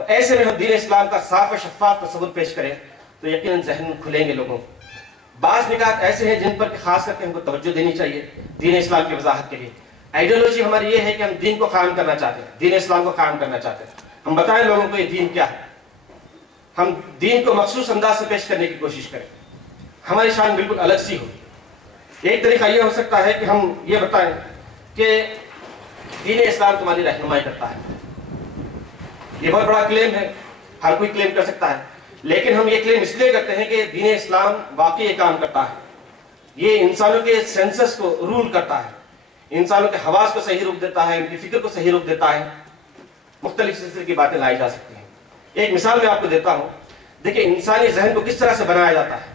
تو ایسے میں ہم دین اسلام کا صاف و شفاف تصور پیش کریں تو یقیناً ذہن کھلیں گے لوگوں کو۔ بعض نکات ایسے ہیں جن پر خاص کر کے ہم کو توجہ دینی چاہیے دین اسلام کی وضاحت کے لیے۔ آئیڈیالوجی ہماری یہ ہے کہ ہم دین کو قائم کرنا چاہتے ہیں، دین اسلام کو قائم کرنا چاہتے ہیں۔ ہم بتائیں لوگوں کو یہ دین کیا ہے، ہم دین کو مخصوص انداز سے پیش کرنے کی کوشش کریں، ہماری شان بالکل الگ سی ہو۔ ایک طریقہ یہ ہو سکتا ہے کہ ہم یہ بتائیں کہ دین اسلام تمہاری رہنمائی کرتا ہے۔ یہ بہت بڑا کلیم ہے، ہر کوئی کلیم کر سکتا ہے، لیکن ہم یہ کلیم اس لیے کرتے ہیں کہ دین اسلام واقعی یہ کام کرتا ہے۔ یہ انسانوں کے سینسس کو رول کرتا ہے، انسانوں کے حواس کو صحیح رخ دیتا ہے، ان کی فکر کو صحیح رخ دیتا ہے۔ مختلف سلسلے کی باتیں لائی جا سکتی ہیں۔ ایک مثال میں آپ کو دیتا ہوں، دیکھیں انسانی ذہن کو کس طرح سے بنایا جاتا ہے۔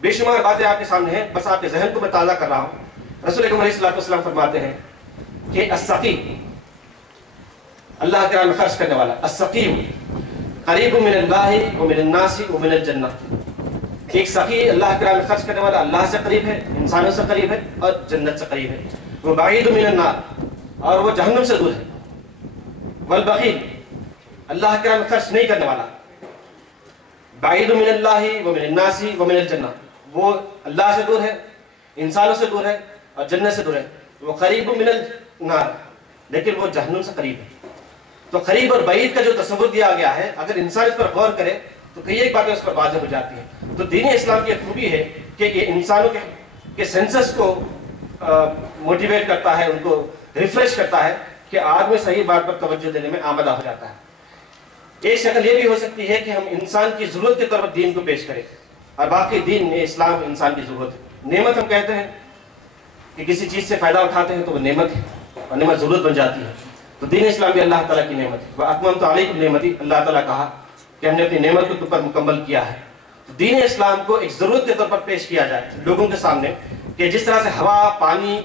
بے شمار باتیں آپ کے سامنے ہیں، بس آپ کے ذہن کو میں تازہ کر رہا ہوں۔ رسول اکرم علیہ الصلوۃ والسلام فرماتے ہیں کہ السقی، اللہ کے راہ میں خرچ کرنے والا، السقی قریب من اللہ ومن الناس ومن الجنہ، ایک سقی اللہ کے راہ میں خرچ کرنے والا اللہ سے قریب ہے، انسانوں سے قریب ہے اور جنت سے قریب ہے۔ وہ بعید من النار، اور وہ جہنم سے دور ہے۔ والبخیل، اللہ کے راہ میں خرچ نہیں کرنے والا، بعید من اللہ ومن الناس ومن الجنہ، وہ اللہ سے دور ہے، انسانوں سے دور ہے اور جنت سے دور ہے۔ وہ قریب من النار، لیکن وہ جہنم سے قریب ہے۔ تو قریب اور بعید کا جو تصور دیا گیا ہے، اگر انسان اس پر غور کرے تو کئی ایک باتیں اس پر واضح ہو جاتی ہیں۔ تو دین اسلام کی ایک خوبی ہے کہ یہ انسانوں کے سینسس کو موٹیویٹ کرتا ہے، ان کو ریفریش کرتا ہے کہ آدمی صحیح بات پر توجہ دینے میں آمادہ ہو جاتا ہے۔ ایک شکل یہ بھی ہو سکتی ہے کہ ہم انسان کی ضرورت کے طور پر دین کو پیش کریں، اور باقی دین میں اسلام انسان کی ضرورت ہے۔ نعمت ہم کہتے ہیں کہ کسی چیز سے فائدہ اٹھاتے ہیں تو وہ نعمت ہے، اور نعمت ضرورت بن جاتی ہے۔ تو دین اسلام بھی اللہ تعالیٰ کی نعمت ہے۔ وَأَتْمَمْتُ عَلَيْكُمْ نِعْمَتِي، اللہ تعالیٰ کہا کہ ہم نے اپنی نعمت کو تم پر مکمل کیا ہے۔ تو دین اسلام کو ایک ضرورت کے طور پر پیش کیا جائے لوگوں کے سامنے کہ جس طرح سے ہوا، پانی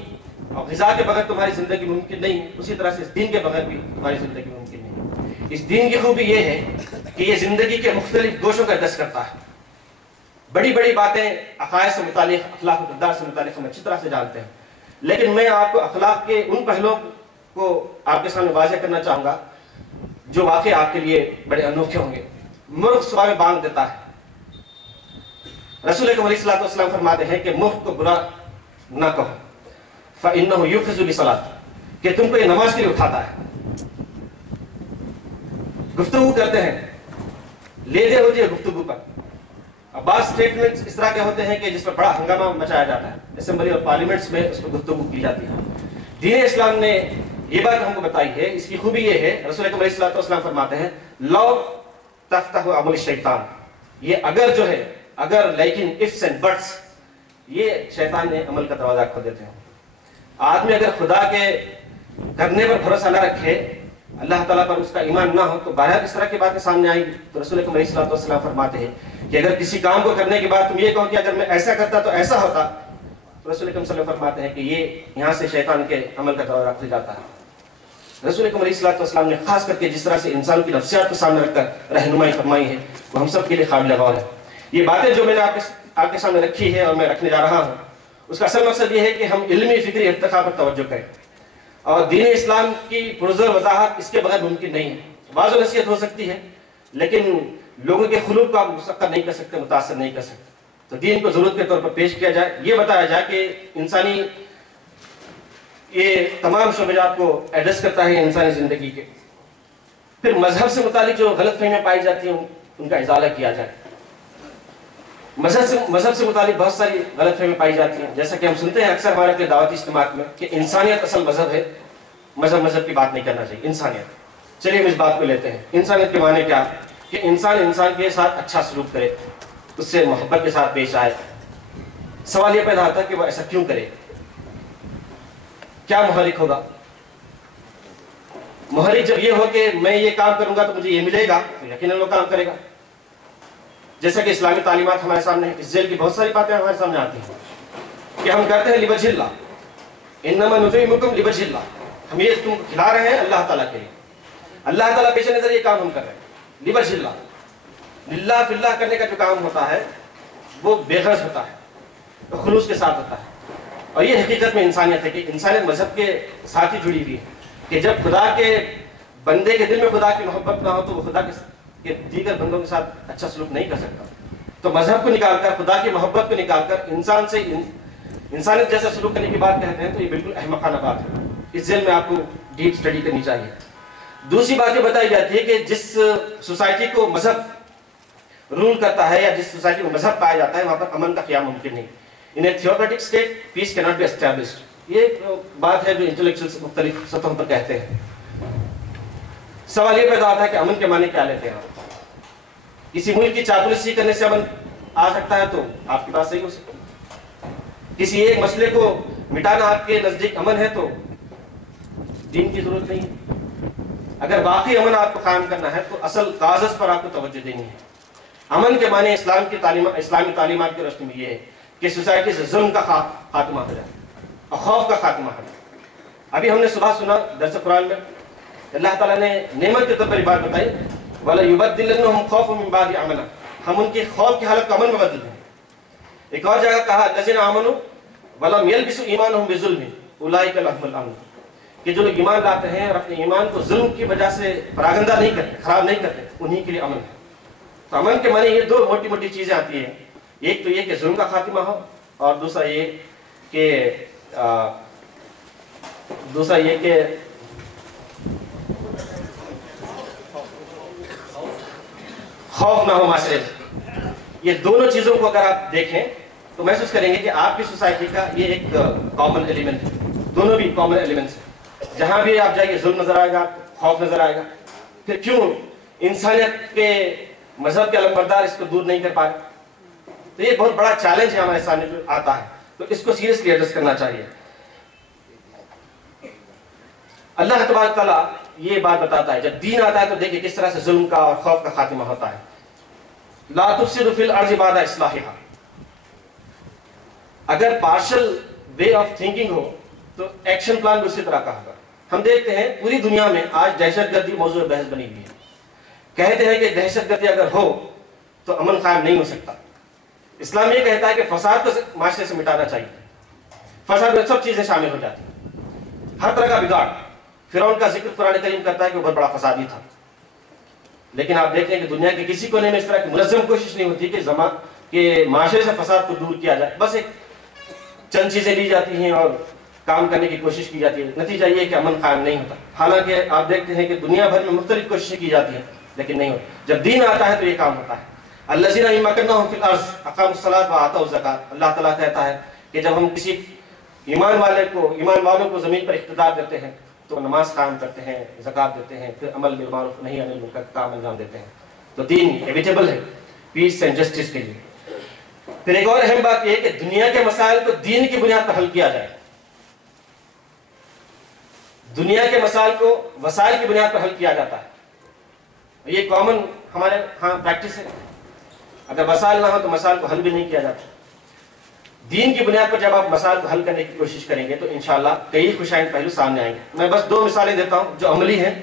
اور غذا کے بغیر تمہاری زندگی ممکن نہیں، اسی طرح سے اس دین کے بغیر بھی تمہاری زندگی ممکن نہیں۔ اس دین کی خوبی یہ ہے کہ یہ زندگی کے مختلف گوشوں کا ڈس کرتا ہے۔ بڑی بڑی باتیں عقائد سے متعلق، اخلاق و کردار سے متعلق ہم اچھی طرح سے جانتے ہیں، لیکن میں آپ کو اخلاق کے ان پہلوؤں کو آپ کے سامنے واضح کرنا چاہوں گا جو واقعی آپ کے لیے بڑے انوکھے ہوں گے۔ مرغ صبح میں بانگ دیتا ہے، رسول اکرم علیہ الصلوۃ والسلام فرماتے ہیں کہ مرغ کو برا نہ کہو، فإنه يُوقِظُ لِلصَّلَاةِ، کہ تم کو یہ نماز کے لیے اٹھاتا ہے۔ گفتگو کرتے ہیں، لے دے ہوتی ہے گفتگو پر۔ اب بعض اسٹیٹمنٹس اس طرح کے ہوتے ہیں کہ جس پر بڑا ہنگامہ مچایا جاتا ہے، اسمبلی اور پارلیمنٹس میں اس پر گفتگو کی جاتی ہے۔ دین اسلام نے یہ بات ہم کو بتائی ہے، اس کی خوبی یہ ہے، رسول اکرم علیہ الصلوۃ والسلام فرماتے ہیں لو تفتح عمل الشیطان، یہ اگر جو ہے، اگر لیکن ifs and buts، یہ شیطان نے عمل کا دروازہ کھول دیتے ہیں۔ آدمی اگر خدا کے کرنے پر بھروسہ نہ رکھے، اللہ تعالیٰ پر اس کا ایمان نہ ہو، تو باہر اس طرح کی باتیں سامنے آئیں گی۔ تو رسول اکرم علیہ الصلوۃ والسلام فرماتے ہیں کہ اگر کسی کام کو کرنے کے بعد تم یہ کہو کہ اگر میں ایسا کرتا تو ایسا ہوتا، تو رسول اکرم صلی اللہ علیہ وسلم فرماتے ہیں کہ یہ یہاں سے شیطان کے عمل کا دروازہ کھل جاتا ہے۔ رسول اکرم علیہ الصلوۃ والسلام نے خاص کر کے جس طرح سے انسانوں کی نفسیات کو سامنے رکھ کر رہنمائی فرمائی ہے، وہ ہم سب کے لیے قابل غور ہے۔ یہ باتیں جو میں نے آپ کے سامنے رکھی ہے اور میں رکھنے جا رہا ہوں، اس کا اصل مقصد یہ ہے کہ ہم علمی فکری ارتقاء پر توجہ کریں، اور دین اسلام کی پرزور وضاحت اس کے بغیر ممکن نہیں ہے۔ بعض نصیحت ہو سکتی ہے، لیکن لوگوں کے خلوق کو آپ مسخر نہیں کر سکتے، متاثر نہیں کر سکتے۔ تو دین کو ضرورت کے طور پر پیش کیا جائے، یہ بتایا جائے کہ انسانی یہ تمام شعبات کو ایڈریس کرتا ہے انسانی زندگی کے۔ پھر مذہب سے متعلق جو غلط فہمیاں پائی جاتی ہیں ان کا ازالہ کیا جائے۔ مذہب سے متعلق بہت ساری غلط فہمیاں پائی جاتی ہیں، جیسا کہ ہم سنتے ہیں اکثر ہمارے دعوتی اجتماعات میں کہ انسانیت اصل مذہب ہے، مذہب کی بات نہیں کرنا چاہیے، انسانیت۔ چلیے ہم اس بات کو لیتے ہیں، انسانیت کے معنی کیا کہ انسان کے ساتھ اچھا سلوک کرے، اس سے محبت کے ساتھ پیش آئے۔ سوال یہ پیدا ہوتا ہے کہ وہ ایسا کیوں کرے، کیا محرک ہوگا؟ محرک جب یہ ہو کہ میں یہ کام کروں گا تو مجھے یہ ملے گا، تو یقیناً وہ کام کرے گا۔ جیسا کہ اسلامی تعلیمات ہمارے سامنے ہیں، اس ذیل کی بہت ساری باتیں ہمارے سامنے آتی ہیں کہ ہم کہتے ہیں لوجہ اللہ، انما نطعمکم لوجہ اللہ، ہم یہ تم کھلا رہے ہیں اللہ تعالیٰ کے لیے، اللہ تعالیٰ پیش نظر یہ کام ہم کر رہے ہیں، لوجہ اللہ، للہ فی اللہ کرنے کا جو کام ہوتا ہے وہ بے غرض ہوتا ہے، خلوص کے ساتھ ہوتا ہے۔ اور یہ حقیقت میں انسانیت ہے کہ انسانیت مذہب کے ساتھ ہی جڑی ہوئی ہے، کہ جب خدا کے بندے کے دل میں خدا کی محبت نہ ہو تو وہ خدا کے کہ دیگر بندوں کے ساتھ اچھا سلوک نہیں کر سکتا، تو مذہب کو نکال کر، خدا کی محبت کو نکال کر انسان سے انسانیت جیسا سلوک کرنے کی بات کہتے ہیں، تو یہ بالکل احمقانہ بات ہے. اس ذیل میں آپ کو ڈیپ اسٹڈی کرنی چاہیے. دوسری بات یہ بتائی جاتی ہے کہ جس سوسائٹی کو مذہب رول کرتا ہے یا جس سوسائٹی میں مذہب پایا جاتا ہے وہاں پر امن کا قیام ممکن نہیں. ان اے تھیوکریٹک اسٹیٹ پیس کی ناٹ بی اسٹیبلشڈ. یہ بات ہے جو انٹلیکچوئلس مختلف سطحوں پر کہتے ہیں. سوال یہ پیدا ہوتا ہے کہ امن کے معنی کیا لیتے ہیں آپ؟ کسی ملک کی چاپلوسی کرنے سے امن آ سکتا ہے تو آپ کی بات صحیح ہو سکتی ہے. کسی ایک مسئلے کو مٹانا آپ کے نزدیک امن ہے تو دین کی ضرورت نہیں ہے. اگر واقعی امن آپ کو قائم کرنا ہے تو اصل کازز پر آپ کو توجہ دینی ہے. امن کے معنی اسلامی تعلیمات کی روشنی میں یہ ہے کہ سوسائٹی سے ظلم کا خاتمہ ہو جائے اور خوف کا خاتمہ ہو جائے. ابھی ہم نے صبح سنا درس قرآن میں اللہ تعالیٰ نے نعمت کے طور پر بات بتائی، وَلَيُبَدِّلَنَّهُمْ خَوْفًا مِّن بَعْدِ أَمْنٍ. ہم ان کے خوف کی حالت کو امن میں بدل دیں. ایک اور جگہ کہا الَّذِينَ آمَنُوا وَلَمْ يَلْبِسُوا إِيمَانَهُمْ بِظُلْمٍ أُولَٰئِكَ لَهُمُ الْأَمْنُ. کہ جو لوگ ایمان لاتے ہیں اور اپنے ایمان کو ظلم کی وجہ سے پراگندہ نہیں کرتے، خراب نہیں کرتے، انہی کے لیے امن ہے. تو امن کے معنی یہ دو موٹی موٹی چیزیں آتی ہیں. ایک تو یہ کہ ظلم کا خاتمہ ہو، اور دوسرا یہ کہ خوف نہ ہو معاشرے سے. یہ دونوں چیزوں کو اگر آپ دیکھیں تو محسوس کریں گے کہ آپ کی سوسائٹی کا یہ ایک کامن ایلیمنٹ ہے. دونوں بھی کامن ایلیمنٹس ہیں. جہاں بھی آپ جائیے ظلم نظر آئے گا، خوف نظر آئے گا. پھر کیوں انسانیت کے مذہب کے علمبردار اس کو دور نہیں کر پائے؟ تو یہ بہت بڑا چیلنج ہے ہمارے سامنے جو آتا ہے، تو اس کو سیریسلی ایڈریس کرنا چاہیے. اللہ تبارک تعالیٰ یہ بات بتاتا ہے جب دین آتا ہے تو دیکھیں کس طرح سے ظلم کا اور خوف کا خاتمہ ہوتا ہے. لا تفسدوا فی الارض بعد اصلاحها. اگر پارشل وے آف تھنکنگ ہو تو ایکشن پلان بھی اسی طرح کا ہوگا. ہم دیکھتے ہیں پوری دنیا میں آج دہشت گردی موضوع بحث بنی ہوئی ہے. کہتے ہیں کہ دہشت گردی اگر ہو تو امن قائم نہیں ہو سکتا. اسلام یہ کہتا ہے کہ فساد کو معاشرے سے مٹانا چاہیے. فساد میں سب چیزیں شامل ہو جاتی ہیں، ہر طرح کا بگاڑ. فرعون کا ذکر قرآن کریم کرتا ہے کہ وہ بہت بڑا فسادی تھا. لیکن آپ دیکھیں کہ دنیا کے کسی کونے میں اس طرح کی منظم کوشش نہیں ہوتی کہ معاشرے سے فساد کو دور کیا جائے. بس ایک چند چیزیں لی جاتی ہیں اور کام کرنے کی کوشش کی جاتی ہے. نتیجہ یہ کہ امن قائم نہیں ہوتا. حالانکہ آپ دیکھتے ہیں کہ دنیا بھر میں مختلف کوششیں کی جاتی ہیں لیکن نہیں ہوتی. جب دین آتا ہے تو یہ کام ہوتا ہے. الذین ان مکناہم فی الارض اقاموا الصلاۃ وآتوا الزکاۃ. اللہ تعالیٰ کہتا ہے کہ جب ہم کسی ایمان والوں کو زمین پر اقتدار دیتے ہیں تو نماز قائم کرتے ہیں، زکات دیتے ہیں، پھر عمل بالمعروف نہی عن المنکر کا کام انجام دیتے ہیں. تو دین ایویٹیبل ہے پیس اینڈ جسٹس کے لیے. پھر ایک اور اہم بات یہ ہے کہ دنیا کے مسائل کو دین کی بنیاد پر حل کیا جائے. دنیا کے مسائل کو وسائل کی بنیاد پر حل کیا جاتا ہے. یہ کامن ہمارے ہاں پریکٹس ہے. اگر وسائل نہ ہو تو مسائل کو حل بھی نہیں کیا جاتا. دین کی بنیاد پر جب آپ مسائل کو حل کرنے کی کوشش کریں گے تو انشاءاللہ کئی خوشائند پہلو سامنے آئیں گے. میں بس دو مثالیں دیتا ہوں جو عملی ہیں.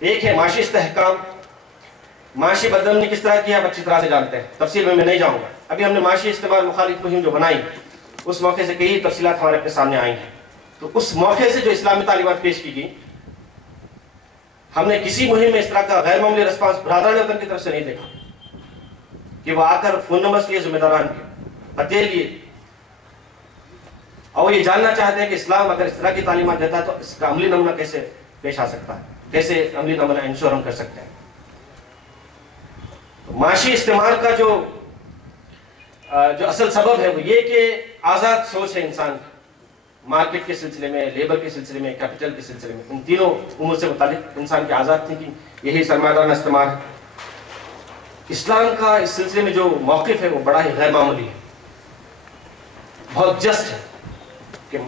ایک ہے معاشی استحکام. معاشی بدامنی کس طرح کی آپ اچھی طرح سے جانتے ہیں، تفصیل میں نہیں جاؤں گا. ابھی ہم نے معاشی استعمال مخالف مہم جو بنائی اس موقع سے کئی تفصیلات ہمارے اپنے سامنے آئی ہیں. تو اس موقع سے جو اسلامی تعلیمات پیش کی گئی، ہم نے کسی مہم میں اس طرح کا غیر معمولی رسپانس برادران وطن کی طرف سے نہیں دیکھا کہ وہ آ کر فون نمبرز لیے، ذمہ داران کے پتے لیے، اور یہ جاننا چاہتے ہیں کہ اسلام اگر اس طرح کی تعلیمات دیتا ہے تو اس کا عملی نمونہ کیسے پیش آ سکتا ہے، کیسے عملی نمونہ انشور ہم کر سکتے ہیں. معاشی استعمال کا جو اصل سبب ہے وہ یہ کہ آزاد سوچ ہے انسان کی. مارکیٹ کے سلسلے میں، لیبر کے سلسلے میں، کیپٹل کے سلسلے میں، ان تینوں امور سے متعلق انسان کی آزاد تھنکنگ، یہی سرمایہ استعمال ہے. اسلام کا اس سلسلے میں جو موقف ہے وہ بڑا ہی غیر معمولی ہے، بہت جسٹ ہے. کہ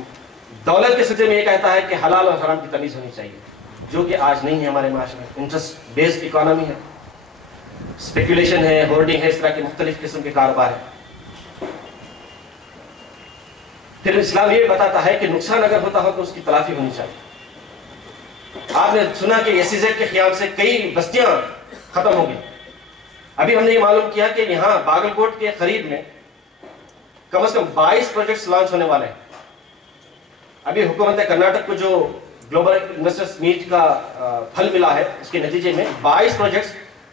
دولت کے سلسلے میں یہ کہتا ہے کہ حلال اور حرام کی تمیز ہونی چاہیے، جو کہ آج نہیں ہے ہمارے معاشرے میں. انٹرسٹ بیسڈ اکانومی ہے، اسپیکولیشن ہے، ہولڈنگ ہے، اس طرح کے مختلف قسم کے کاروبار ہیں. پھر اسلام یہ بتاتا ہے کہ نقصان اگر ہوتا ہو تو اس کی تلافی ہونی چاہیے. آپ نے سنا کہ ایس ای زیڈ کے خیال سے کئی بستیاں ختم ہو گئی. ابھی ہم نے یہ معلوم کیا کہ یہاں باگل کوٹ کے قریب میں کم از کم 22 پروجیکٹس لانچ ہونے والے ہیں. ابھی حکومت کرناٹک کو جو گلوبل انویسٹرز میٹ کا پھل ملا ہے اس کے نتیجے میں 22 پروجیکٹس